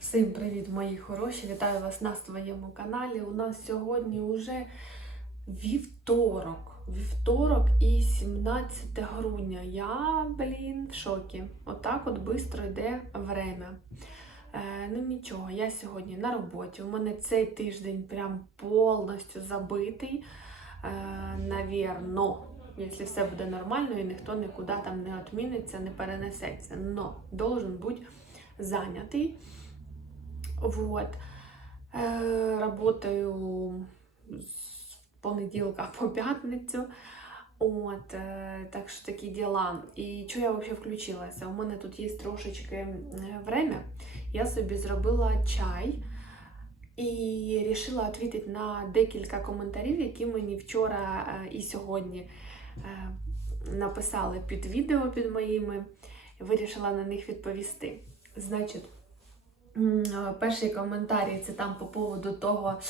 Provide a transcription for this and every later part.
Всім привіт, мої хороші! Вітаю вас на своєму каналі. У нас сьогодні вже вівторок. Вівторок і 17 грудня. Я, блін, в шокі. Отак от швидко йде время. Е, ну нічого, я сьогодні на роботі. У мене цей тиждень прям повністю забитий. Е, навірно, якщо все буде нормально і ніхто нікуди там не відміниться, не перенесеться. Но должен бути зайнятий. Вот. Е, работаю з понеділка по п'ятницю. От, е, так що такі діла. І що я взагалі включилася? У мене тут є трошечки время. Я собі зробила чай і вирішила відповідати на декілька коментарів, які мені вчора е, і сьогодні е, написали під відео під моїми. Вирішила на них відповісти. Значить, Перший коментарій це там по поводу того,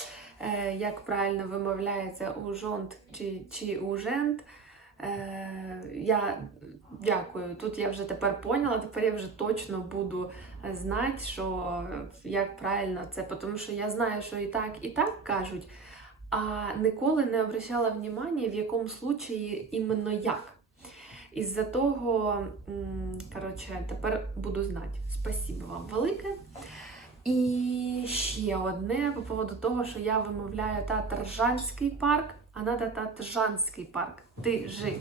е, як правильно вимовляється ужонт чи, чи ужент. Е, Я дякую. Тут я вже тепер поняла, тепер я вже точно буду знати, що е, як правильно це, тому що я знаю, що і так, і так кажуть, а ніколи не обращала внимання, в якому случаї іменно як. Із-за того, коротше, тепер буду знати. Спасибо вам велике. І ще одне по поводу того, що я вимовляю Татржанський парк, а надо Татржанський парк. Ти жи.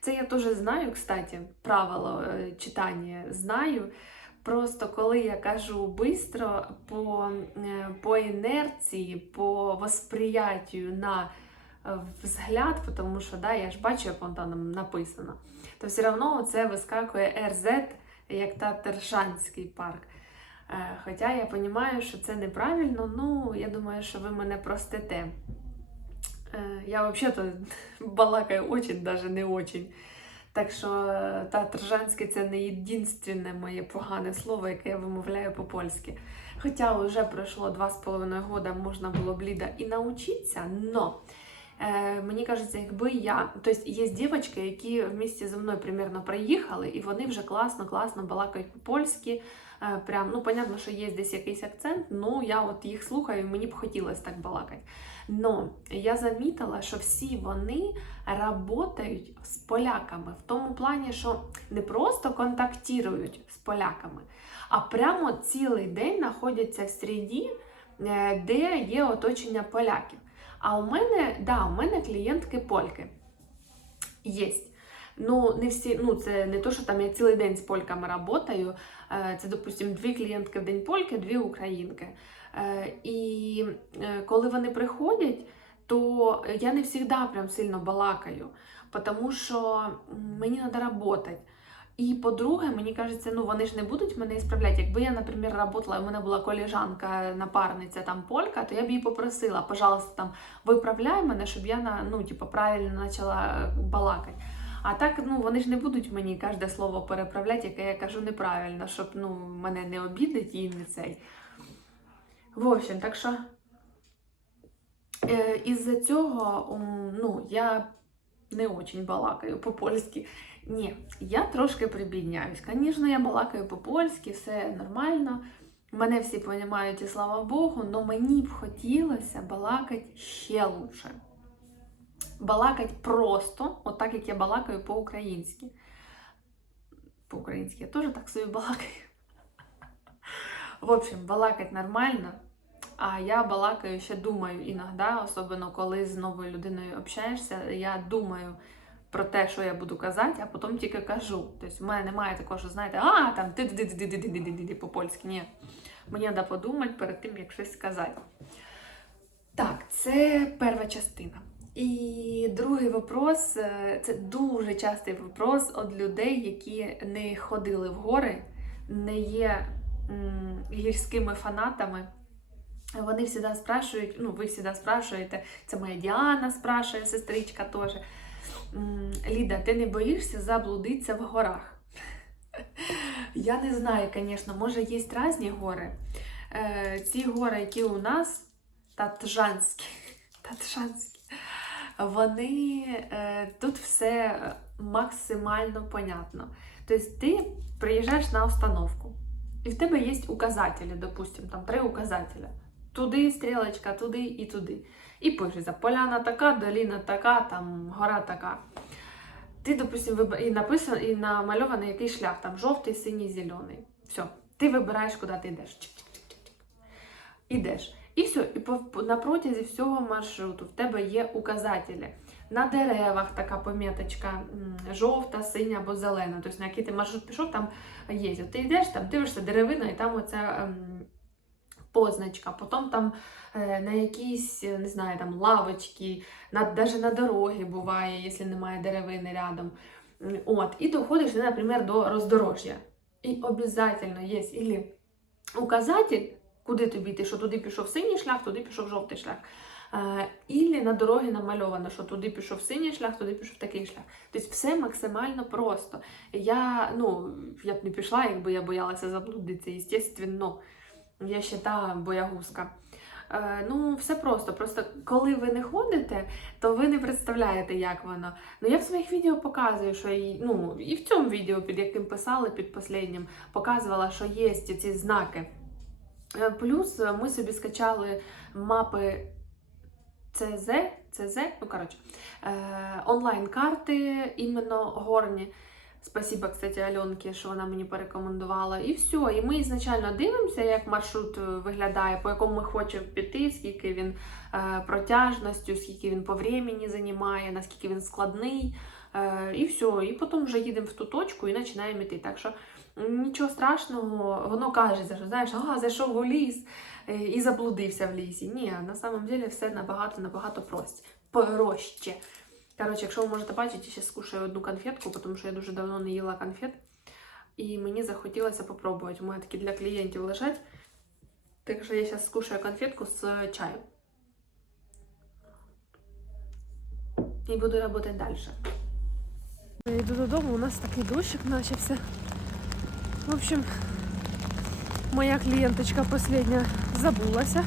Це я теж знаю, кстати, правило е, читання знаю. Просто коли я кажу бистро, по, е, по інерції, по восприяттю на взгляд, тому що да, я ж бачу, як воно там написано, то все одно це вискакує РЗ, як Татржанський парк. Е, Хоча я розумію, що це неправильно, ну я думаю, що ви мене простите. Е, Я взагалі-то балакаю очень, даже не очень. Так що е, Татржанське це не єдинственне моє погане слово, яке я вимовляю по-польськи. Хоча вже пройшло два з половиною года, можна було б ліда і навчитися, но е, мені кажеться, якби я. Тобто є дівчатки, які в місті зі мною примерно приїхали, і вони вже класно-класно балакають по-польськи. Е, Прям, ну, понятно, що є десь якийсь акцент, ну я от їх слухаю, і мені б хотілося так балакати. Но я замітила, що всі вони працюють з поляками в тому плані, що не просто контактують з поляками, а прямо цілий день знаходяться в середі, е, де є оточення поляків. А у мене, да, у мене клієнтки польки є. Ну, не всі, ну це не то, що там я цілий день з польками працюю. Е, Це, допустимо, дві клієнтки в день польки, дві українки. Е, І е, коли вони приходять, то я не завжди прям сильно балакаю, тому що мені треба працювати. І по-друге, мені кажеться, ну вони ж не будуть мене справляти. Якби я, наприклад, працювала, у мене була коліжанка, напарниця там полька, то я б її попросила, пожалуйста, там виправляй мене, щоб я на ну, типу, правильно почала балакати. А так, ну вони ж не будуть мені кожне слово переправляти, яке я кажу неправильно, щоб ну, мене не обідать і не цей. В общем, так що е, із-за цього ну, я не очень балакаю по-польськи. Ні, я трошки прибідняюсь. Звісно, я балакаю по-польськи, все нормально. Мене всі розуміють, і слава Богу, але мені б хотілося балакати ще лучше. Балакати просто, отак, як я балакаю по-українськи. По-українськи я теж так собі балакаю. В общем, балакать нормально, а я балакаю ще думаю іноді, особливо коли з новою людиною общаєшся, я думаю про те, що я буду казати, а потім тільки кажу. Тобто в мене немає такого, що знаєте, а там ти по-польськи. Ні. Мені треба подумати перед тим, як щось сказати. Так, це перша частина. І другий вопрос е, це дуже частий вопрос від людей, які не ходили в гори, не є гірськими фанатами. Вони завжди спрашують, ну, ви завжди спрашуєте, це моя Діана спрашує, сестричка теж. Ліда, ти не боїшся заблудитися в горах? Я не знаю, звісно, може є різні гори. Е, Ці гори, які у нас, Татжанські, Татжанські, вони е, тут все максимально понятно. Тобто ти приїжджаєш на остановку, І в тебе є указателі, допустим, там три указателя. Туди стрілочка, туди і туди. І пишеться поляна така, доліна така, там гора така. Ти, допустим, виб... і написано, і намальований який шлях, там жовтий, синій, зелений. Все. Ти вибираєш, куди ти йдеш. Ідеш. І все, і на протязі всього маршруту в тебе є указателі. На деревах така поміточка жовта, синя або зелена. Тобто, на який ти маршрут пішов, там є. От ти йдеш, там дивишся деревина, і там оця ем, позначка. Потім там е, на якісь, е, не знаю, там лавочки, навіть на дорогі буває, якщо немає деревини рядом. От, і доходиш, наприклад, до роздорожжя. І обов'язково є ілі указатель, куди тобі йти, що туди пішов синій шлях, туди пішов жовтий шлях. Е, Ілі на дорогі намальовано, що туди пішов синій шлях, туди пішов такий шлях. Тобто все максимально просто. Я, ну, я б не пішла, якби я боялася заблудитися, звісно. Я ще та боягузка. Е, ну, все просто. Просто коли ви не ходите, то ви не представляєте, як воно. Ну, я в своїх відео показую, що і, ну, і в цьому відео, під яким писали, під последнім, показувала, що є ці знаки. Е, Плюс е, ми собі скачали мапи ЦЗ, ЦЗ, ну коротше, е, онлайн-карти, іменно горні. Спасибо, кстати, Альонки, що вона мені порекомендувала. І все. І ми ізначально дивимося, як маршрут е, виглядає, по якому ми хочемо піти, скільки він е, протяжністю, скільки він по времени займає, наскільки він складний. Е, і все. І потім вже їдемо в ту точку і починаємо йти. Так що нічого страшного, воно кажеться, що знаєш, ага, зайшов у ліс е, і заблудився в лісі. Ні, на самом деле все набагато набагато проще. проще. Коротше, якщо ви можете бачити, я зараз скушаю одну конфетку, тому що я дуже давно не їла конфет. І мені захотілося попробувати. У мене такі для клієнтів лежать. Так що я зараз скушаю конфетку з чаю. І буду працювати далі. Я йду додому, у нас такий дощик начався. В общем, моя клієнточка последня забулася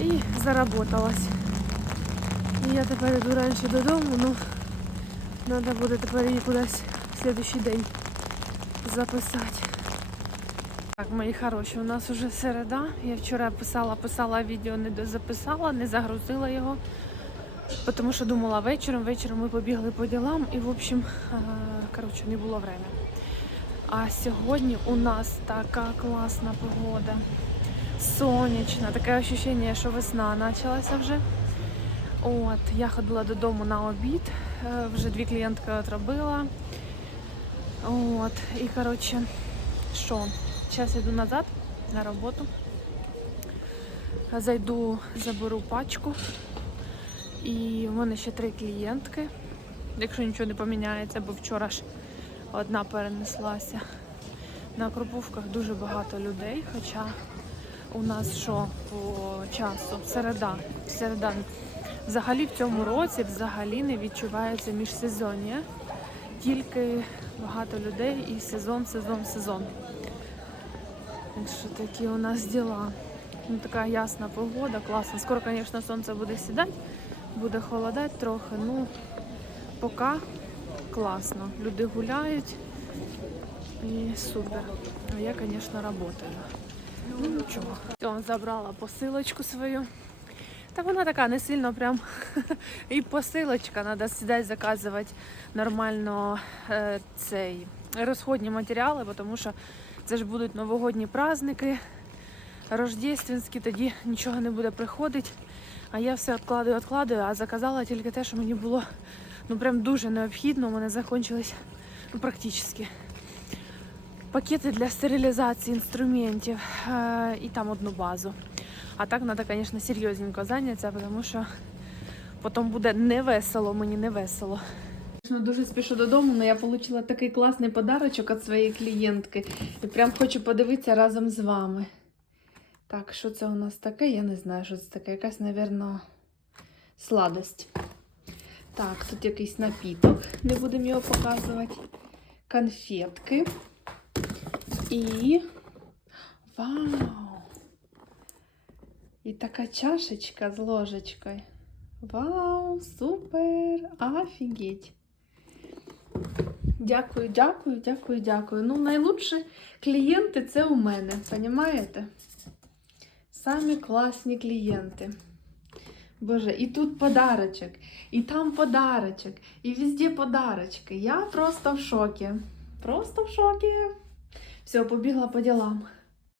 і заработалась. Я тепер йду раніше додому, ну треба буде тепер її кудись в следующий день записати. Так, мої хороші, у нас вже середа. Я вчора писала, писала відео, не дозаписала, не загрузила його. Тому що думала вечором, вечором ми побігли по ділам і, в общем, е, коротше, не було время. А сьогодні у нас така класна погода. Сонячна, таке ощущення, що весна почалася вже. От, я ходила додому на обід, е, вже дві клієнтки отробила. От, і коротше, що, зараз йду назад на роботу. Зайду, заберу пачку. І в мене ще три клієнтки, якщо нічого не поміняється, бо вчора ж одна перенеслася. На Круповках дуже багато людей, хоча у нас що по часу? Середа. Середа. Взагалі в цьому році взагалі не відчувається міжсезоння. Тільки багато людей і сезон, сезон, сезон. Так такі у нас діла. Ну, така ясна погода, класно. Скоро, звісно, сонце буде сідати, буде холодати трохи. Ну, поки класно. Люди гуляють і супер. А я, звісно, працюю. Ну нічого. Забрала посилочку свою. Та вона така не сильно прям і посилочка. Треба сідати заказувати нормально е, цей розходні матеріали, тому що це ж будуть новогодні праздники, рождественські, тоді нічого не буде приходити. А я все відкладаю, відкладаю, а заказала тільки те, що мені було ну прям дуже необхідно. У мене закінчились ну, практично пакети для стерилізації інструментів е, і там одну базу. А так треба, звісно, серйозненько зайнятися, тому що потім буде не весело, мені не весело. Дуже спішу додому, але я отримала такий класний подарочок від своєї клієнтки. І прям хочу подивитися разом з вами. Так, що це у нас таке? Я не знаю, що це таке. Якась, мабуть, сладость. Так, тут якийсь напіток, не будемо його показувати. Конфетки. І. Вау! І така чашечка з ложечкою. Вау, супер! Офігеть! Дякую, дякую, дякую, дякую. Ну, найлучші клієнти це у мене, понімаєте? Самі класні клієнти. Боже, і тут подарочок, і там подарочок, і везде подарочки. Я просто в шокі. Просто в шокі. Все, побігла по ділам.